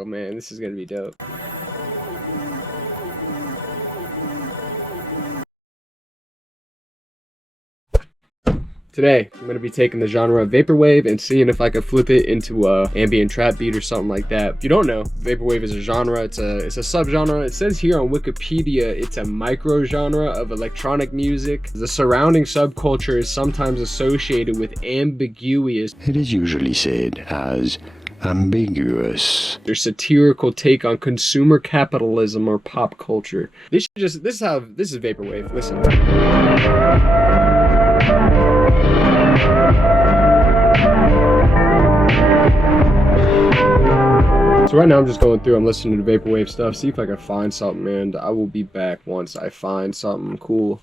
Oh man, this is gonna be dope. Today, I'm gonna be taking the genre of vaporwave and seeing if I could flip it into a ambient trap beat or something like that. If you don't know, vaporwave is a genre. It's a subgenre. It says here on Wikipedia, it's a micro genre of electronic music. The surrounding subculture is sometimes associated with ambiguous. It is usually said as ambiguous. Their satirical take on consumer capitalism or pop culture. This is vaporwave. Listen. So right now I'm just going through, I'm listening to vaporwave stuff, see if I can find something, and I will be back once I find something cool.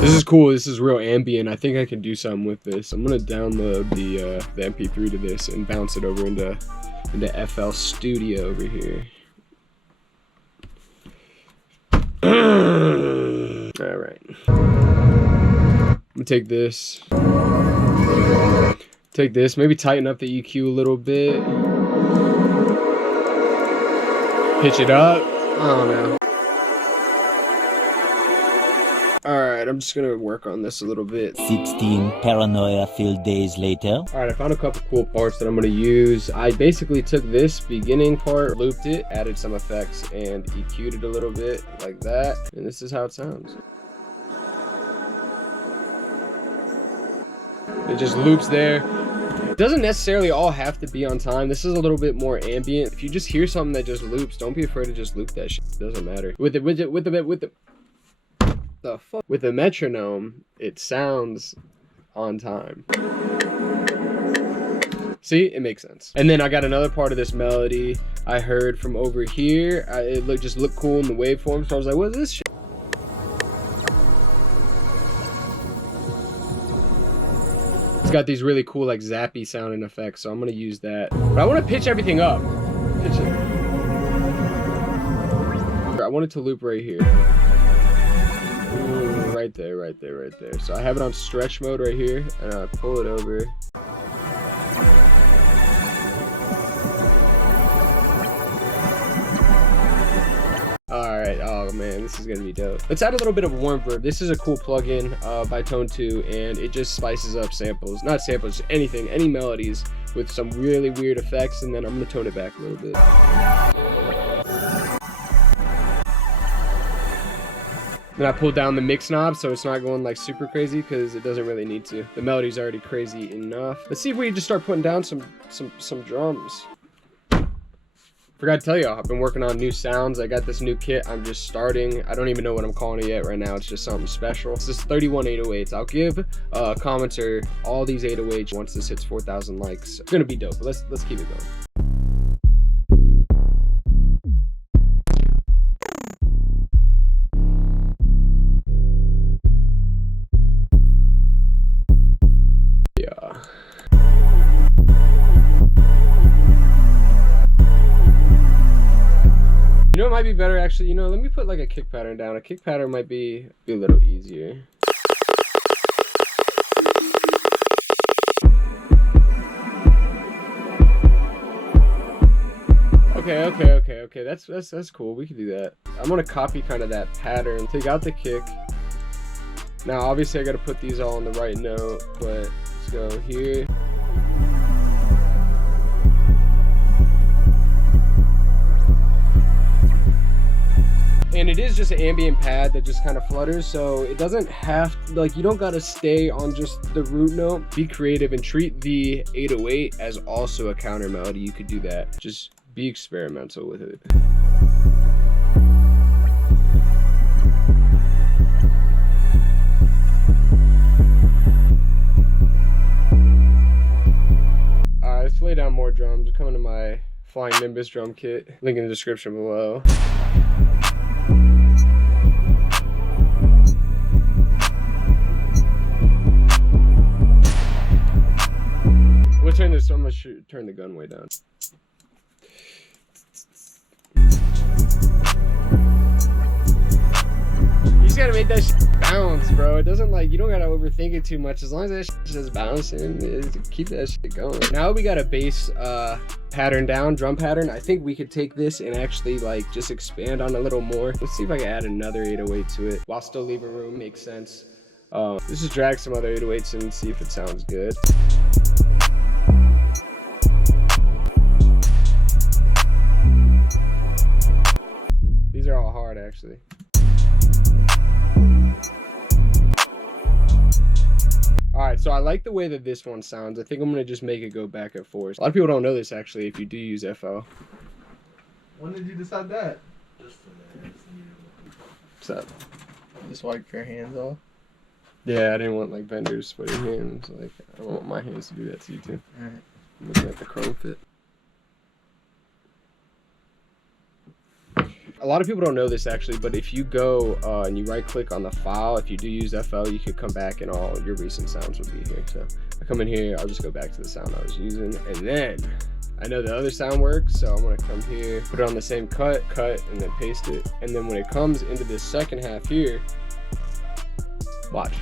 This is cool, this is real ambient. I think I can do something with this. I'm gonna download the MP3 to this and bounce it over into FL Studio over here. Alright. I'm gonna take this, maybe tighten up the EQ a little bit, pitch it up, I don't know. Alright, I'm just gonna work on this a little bit. 16 paranoia-filled days later. Alright, I found a couple cool parts that I'm gonna use. I basically took this beginning part, looped it, added some effects, and EQ'd it a little bit, like that. And this is how it sounds. It just loops there. It doesn't necessarily all have to be on time. This is a little bit more ambient. If you just hear something that just loops, don't be afraid to just loop that shit. It doesn't matter. With the metronome, it sounds on time. See, it makes sense. And then I got another part of this melody I heard from over here. It just looked cool in the waveform, so I was like, what is this shit? It's got these really cool like zappy sounding effects, so I'm gonna use that. But I want to pitch everything up. Pitch it. I want it to loop right here. Ooh, right there, right there, right there. So I have it on stretch mode right here, and I pull it over. Alright, oh man, this is gonna be dope. Let's add a little bit of warm verb. This is a cool plugin by Tone 2, and it just spices up samples. Not samples, anything, any melodies with some really weird effects, and then I'm gonna tone it back a little bit. Then I pulled down the mix knob so it's not going like super crazy, because it doesn't really need to. The melody's already crazy enough. Let's see if we just start putting down some drums. Forgot to tell y'all, I've been working on new sounds. I got this new kit I'm just starting. I don't even know what I'm calling it yet right now. It's just something special. This is 31 808s. I'll give a commenter all these 808s once this hits 4,000 likes. It's gonna be dope, but let's keep it going. You know, it might be better actually, you know, let me put like a kick pattern down. A kick pattern might be a little easier. Okay, that's cool. We can do that. I'm gonna copy kind of that pattern, take out the kick. Now obviously I gotta put these all on the right note, but let's go here. And it is just an ambient pad that just kind of flutters, so it doesn't have to, like, you don't gotta stay on just the root note. Be creative and treat the 808 as also a counter melody. You could do that. Just be experimental with it. Alright, let's lay down more drums. Coming to my Flying Nimbus drum kit. Link in the description below. We'll turn this, I'm gonna turn the gun way down. just gotta make that shit bounce, bro. It doesn't like, you don't gotta overthink it too much. As long as that shit's just bouncing, keep that shit going. Now we got a bass pattern down, drum pattern. I think we could take this and actually like just expand on a little more. Let's see if I can add another 808 to it while still leaving room. Makes sense. Let's just drag some other 808s in and see if it sounds good. These are all hard, actually. Alright, so I like the way that this one sounds. I think I'm going to just make it go back and forth. A lot of people don't know this, actually, if you do use FL. When did you decide that? What's up? Just wipe your hands off. Yeah, I didn't want, like, vendors sweaty hands. Like, I don't want my hands to do that to you, too. Alright. I'm looking at the chrome fit. A lot of people don't know this actually, but if you go and you right click on the file, if you do use FL, you could come back and all your recent sounds would be here. So I come in here, I'll just go back to the sound I was using, and then I know the other sound works, so I'm gonna come here, put it on the same cut, and then paste it. And then when it comes into this second half here, watch.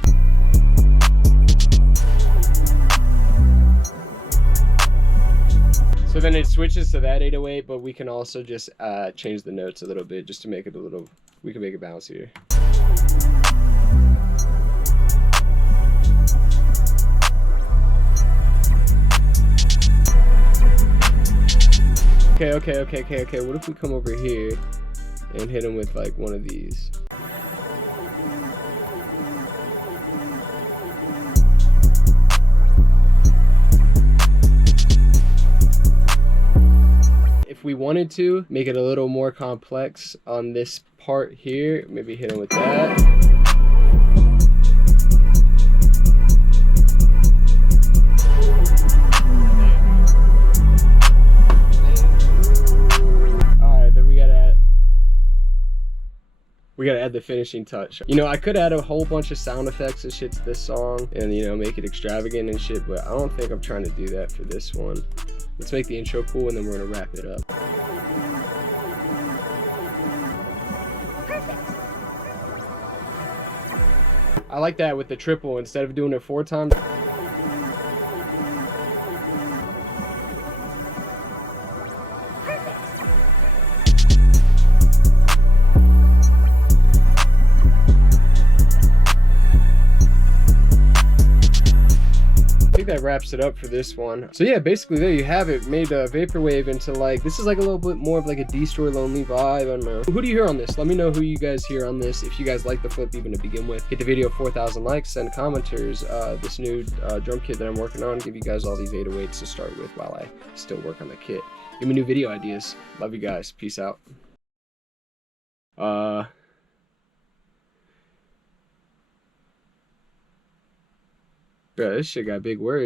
So then it switches to that 808, but we can also just change the notes a little bit just to make it a little, we can make it bouncier. Okay. What if we come over here and hit them with like one of these? If we wanted to make it a little more complex on this part here, maybe hit them with that. All right, then we gotta add the finishing touch. You know, I could add a whole bunch of sound effects and shit to this song and, you know, make it extravagant and shit, but I don't think I'm trying to do that for this one. Let's make the intro cool and then we're gonna wrap it up. I like that with the triple instead of doing it 4 times. I think that wraps it up for this one. So yeah, basically there you have it. Made Vaporwave into like, this is like a little bit more of like a D-Store Lonely vibe. I don't know. Who do you hear on this? Let me know who you guys hear on this. If you guys like the flip even to begin with. Get the video 4,000 likes, send commenters this new drum kit that I'm working on. Give you guys all these 808s to start with while I still work on the kit. Give me new video ideas. Love you guys. Peace out. Bro, this shit got big words.